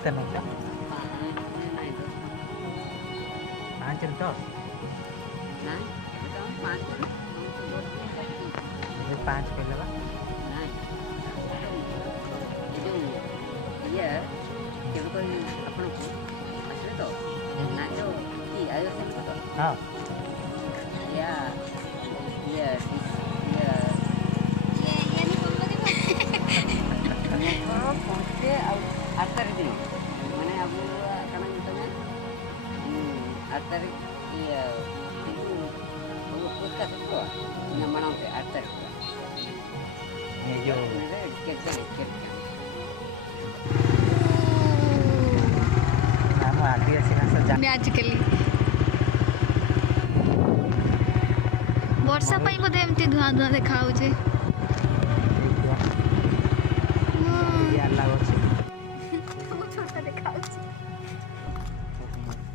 କେତେ ନେଉଛ? 5ରୁ 10? ଏବେ 5 କହିଲେ ବା। ହଁ ये जो ଆମ ଆଦିବାସୀ ଭାଷା ଆଜିକାଲି ବର୍ଷା ପାଇଁ ବୋଧେ ଏମିତି ଧୂଆଁ ଧୂଆଁ ଦେଖା ହଉଛି।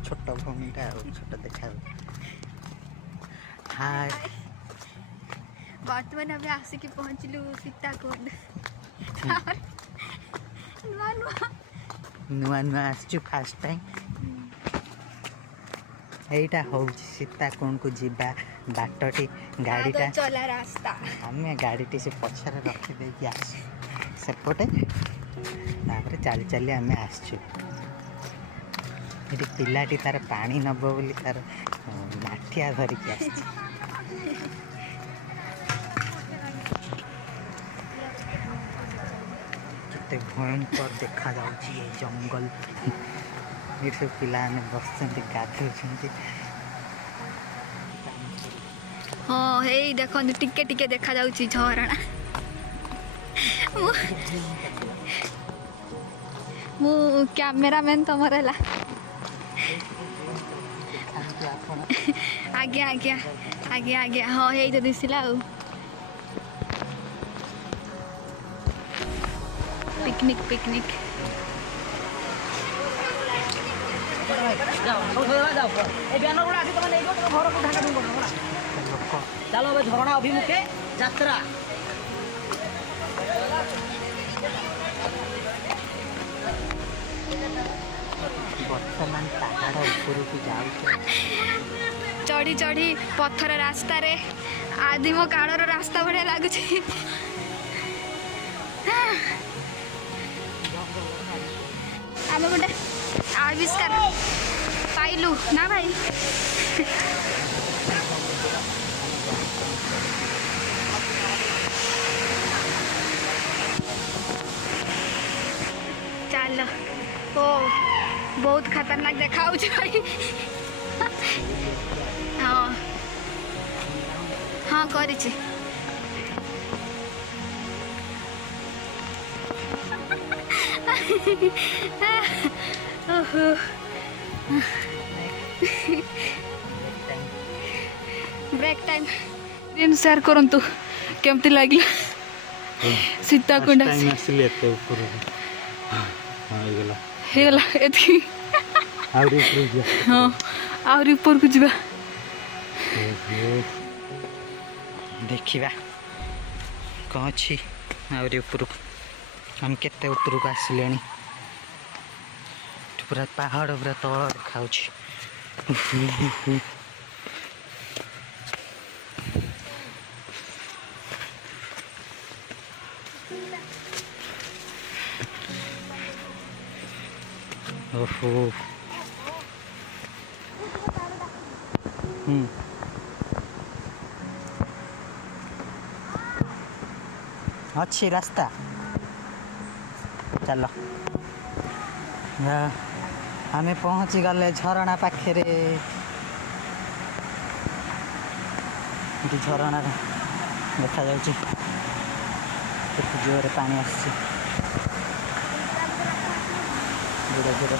ଛୋଟ ଭୂମିଟା ଆଉ ଛୋଟ ଦେଖାଯାଉଛି। ହାय ବର୍ତ୍ତମାନ ଆମେ ଆସିକି ପହଞ୍ଚିଲୁ ସୀତାକୁଣ୍ଡ। ନୂଆ ନୂଆ ଆସିଛୁ ଫାଷ୍ଟ ଟାଇମ୍। ଏଇଟା ହେଉଛି ସୀତାକୁଣ୍ଡକୁ ଯିବା ବାଟଟି। ଗାଡ଼ିଟା ଚଲା ରାସ୍ତା ଆମେ ଗାଡ଼ିଟି ସେ ପଛରେ ରଖିଦେଇକି ଆସିଛୁ ସେପଟେ, ତାପରେ ଚାଲି ଚାଲି ଆମେ ଆସିଛୁ। ଏଠି ପିଲାଟି ତାର ପାଣି ନେବ ବୋଲି ତାର ମାଠିଆ ଧରିକି ଆସିଛି। କେତେ ଭୟଙ୍କର ଦେଖାଯାଉଛି ଏ ଜଙ୍ଗଲ। ଏଠି ସବୁ ପିଲାମାନେ ବସିଛନ୍ତି ଗାଧଉଛନ୍ତି। ହଁ ହେଇ ଦେଖନ୍ତୁ ଟିକେ ଟିକେ ଦେଖା ଯାଉଛି ଝରଣା। ମୁଁ କ୍ୟାମେରାମ୍ୟାନ୍ ତମର ହେଲା। ଆଜ୍ଞା ଆଜ୍ଞା ଆଜ୍ଞା ଆଜ୍ଞା ହଁ ହେଇ ତ ଦିଶିଲା ଆଉ। ପିକନିକ ପିକନିକ ଚାଲ ଏବେ ଝରଣା ଅଭିମୁଖେ ଯାତ୍ରା। ବର୍ତ୍ତମାନ ପାହାଡ଼ ଉପରକୁ ଯାଉଛୁ। ଚଢ଼ି ଚଢ଼ି ପଥର ରାସ୍ତାରେ ଆଦିମ କାଳର ରାସ୍ତା ଭଳିଆ ଲାଗୁଛି। ଆମେ ଗୋଟେ ଆବିଷ୍କାର ପାଇଲୁ ନା ଭାଇ। ଚାଲ ଓ ବହୁତ ଖତରନାକ ଦେଖା ହଉଛି ଭାଇ। ହଁ ହଁ କରିଛି। ଓହୋ ବ୍ରେକ୍ ଟାଇମ୍। ସ୍କ୍ରିନ୍ ସେୟାର କରନ୍ତୁ କେମିତି ଲାଗିଲା ସୀତାକୁଣ୍ଡ। ଆସିଲି ଏତେ ଉପରକୁ ହେଇଗଲା ହେଇଗଲା ଏତିକି। ଆହୁରି ଉପରକୁ ଯିବା। ହଁ ଆହୁରି ଉପରକୁ ଯିବା। ଦେଖିବା କ'ଣ ଅଛି ଆହୁରି ଉପରକୁ। ଆମେ କେତେ ଉପରକୁ ଆସିଲେଣି। ପୁରା ପାହାଡ଼ ପୁରା ତଳ ଦେଖାଉଛି। ଓହୋ ଅଛି ରାସ୍ତା। ଚାଲ ଆମେ ପହଞ୍ଚିଗଲେ ଝରଣା ପାଖରେ। ଏଠି ଝରଣା ଦେଖାଯାଉଛି କେତେ ଜୋରରେ ପାଣି ଆସୁଛି। ଧୀରେ ଧୀରେ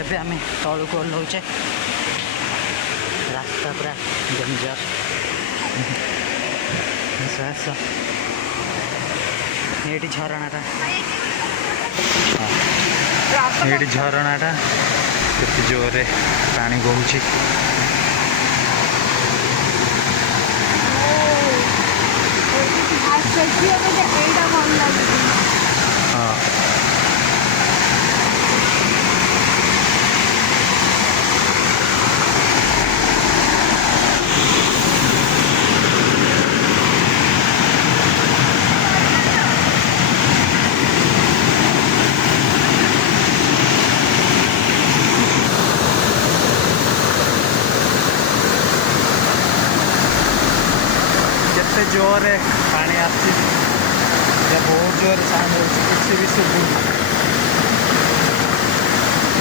ଏବେ ଆମେ ତଳକୁ ଓହ୍ଲଉଛେ। ରାସ୍ତା ପୁରା ଡେଞ୍ଜର। ଆସ ଏଇଠି ଝରଣାଟା, ଏଇଠି ଝରଣାଟା କେତେ ଜୋରରେ ପାଣି ବହୁଛି। ହଁ जोर साउंड हो किसी भी शुभुनी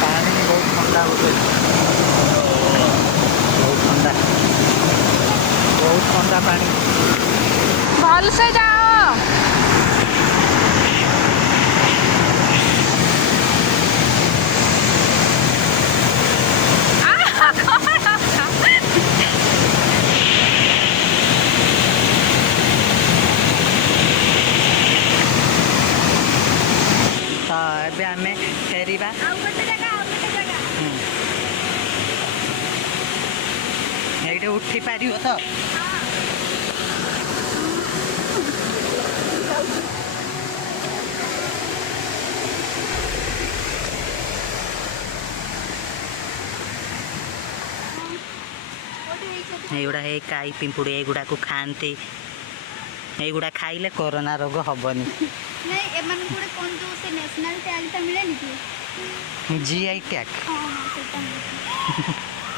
पानी बहुत ठंडा हो गई बहुत ठंडा पानी भल से जाओ तो ଏବେ ଆମେ ଫେରିବା ଏଇଠି ଉଠି ପାରିବ ତ ଏଇଗୁଡ଼ା ହେଇ କାଇ ପିମ୍ପୁଡ଼ି ଏଇଗୁଡ଼ାକୁ ଖାଆନ୍ତି ଏଇଗୁଡ଼ା ଖାଇଲେ କରୋନା ରୋଗ ହବନି नहीं एमान पूरे कौन जो से नेशनल टैग ता मिले नी की जीआई टैग हां हां सेटा मिले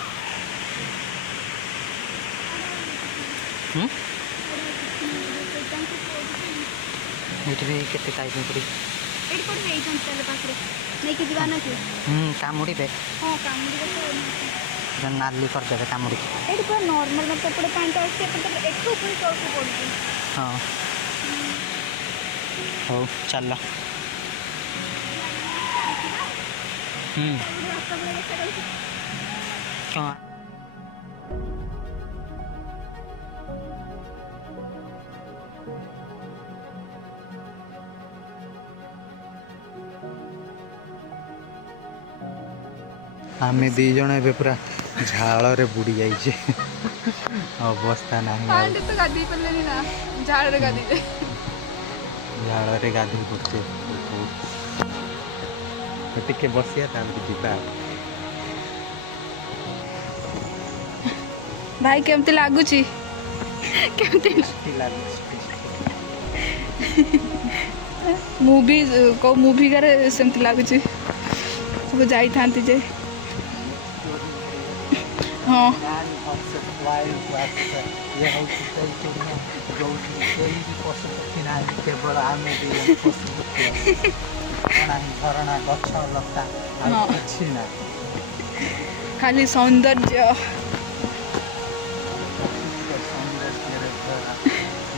ଏଠି ବି କେତେ କାଇ ପିମ୍ପୁଡ଼ି एडी कोड हेई जंतल पाखरे नहीं कि दीवाना की କାମୁଡ଼ିବେ हां कामुडी तो नाली କରିଦେବେ କାମୁଡ଼ିକି एडी पूरा नॉर्मल मतलब पड़े पांच से मतलब एक तो पूरी तौर को पड़ती ହଁ ହଉ ଚାଲ କ'ଣ ଆମେ ଦି ଜଣ ଏବେ ପୁରା ଝାଳରେ ବୁଡ଼ି ଯାଇଛେ ଅବସ୍ଥା ନାହିଁ ଆଉ। पांडे तो गादी पल्ले ना झाड़ रे गादी ଝାଳରେ ଗାଧୋଇ ପଡ଼ୁଛେ ଟିକେ ବସିବା ତାପରେ ଯିବା भाई केमती लागुची केमती मूवी को मूवी करे सेमती लागुची सब जाई थांती जे हां ये ହେଉଛି ସେଇ ଚିଡ଼ିଆ ଯେଉଁଠି କେହି ବି ପଶୁ ପକ୍ଷୀ ନାହାନ୍ତି କେବଳ ଆମେ ବି ପଶୁ ପକ୍ଷୀ ନାହିଁ ଝରଣା ଗଛ ଲତା ଆଉ ହଁ। କିଛି ନାହିଁ खाली सौंदर्य ସୌନ୍ଦର୍ଯ୍ୟରେ ଭରା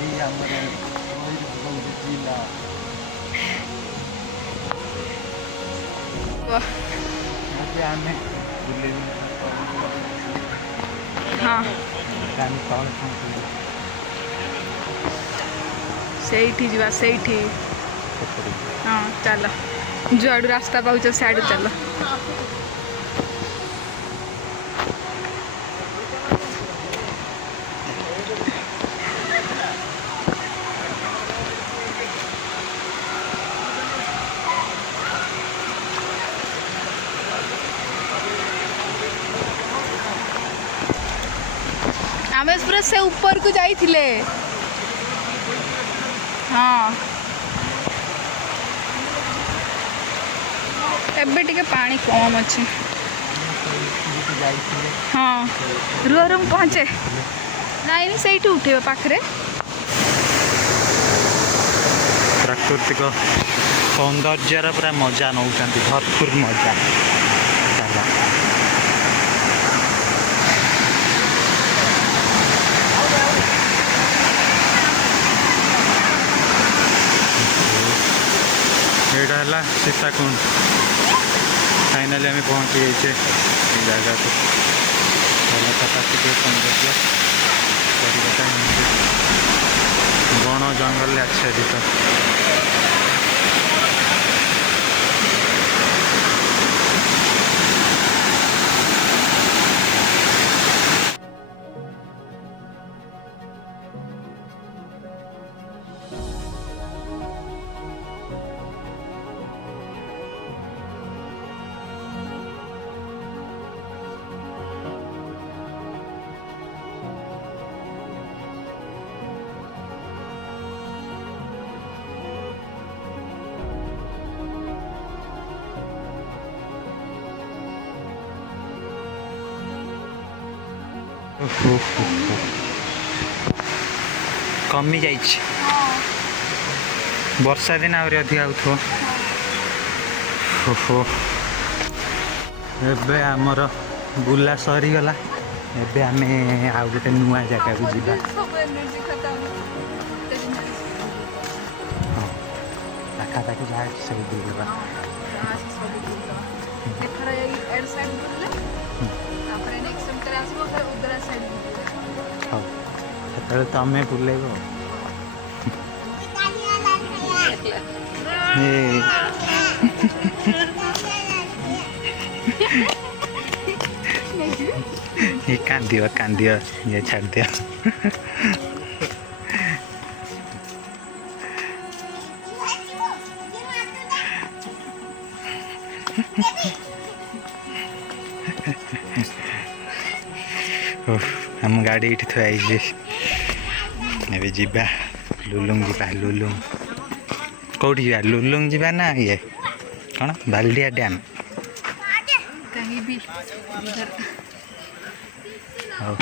ଏଇ ଆମର ମୟୂରଭଞ୍ଜ ଜିଲ୍ଲା ଏବେ ଆମେ ବୁଲିବୁ हाँ ଆମେ ତଳେ ସେଇଠି ଯିବା ସେଇଠି ହଁ ଚାଲ ଯୁଆଡ଼ୁ ରାସ୍ତା ପାଉଛ ସିଆଡ଼ୁ ଚାଲ ଆମେ ପୁରା ସେ ଉପରକୁ ଯାଇଥିଲେ ହଁ ଏବେ ଟିକେ ପାଣି କମ୍ ଅଛି ଯାଇଥିଲେ ହଁ ରୁହ ରୁହ ମୁଁ ପହଞ୍ଚେ ନାଇଁ ସେଇଠି ଉଠେଇବା ପାଖରେ ପ୍ରାକୃତିକ ସୌନ୍ଦର୍ଯ୍ୟର ପୁରା ମଜା ନେଉଛନ୍ତି ଭରପୁର ମଜା ଚାଲ ଏଇଟା ହେଲା ସୀତାକୁଣ୍ଡ ଫାଇନାଲି ଆମେ ପହଞ୍ଚି ଯାଇଛେ ଏ ଜାଗାକୁ ଭଲ ପ୍ରାକୃତିକ ସୌନ୍ଦର୍ଯ୍ୟ ପରିବେଶ ବଣ ଜଙ୍ଗଲରେ ଆଚ୍ଛାଦିତ କମି ଯାଇଛି ବର୍ଷା ଦିନ ଆହୁରି ଅଧିକା ହେଉଥିବ। ଓହୋ ଏବେ ଆମର ବୁଲା ସରିଗଲା। ଏବେ ଆମେ ଆଉ ଗୋଟେ ନୂଆ ଜାଗାକୁ ଯିବା। ହଁ ପାଖାପାଖି ଯାହା ସବୁ ବୁଲିବା। ହଉ ସେତେବେଳେ ତମେ ବୁଲେଇବ। କାନ୍ଦିବ ଇଏ ଛାଡ଼ିଦିଅ। ଆମ ଗାଡ଼ି ଏଇଠି ଥୁଆ ହେଇଛି। ଏବେ ଯିବା ଲୁଲୁଙ୍ଗ ଯିବା। ଲୁଲୁଙ୍ଗ କେଉଁଠି ଯିବା? ଲୁଲୁଙ୍ଗ ଯିବା ନା ଇଏ କ'ଣ ବାଲିଆ ଡ୍ୟାମ୍? ହଉ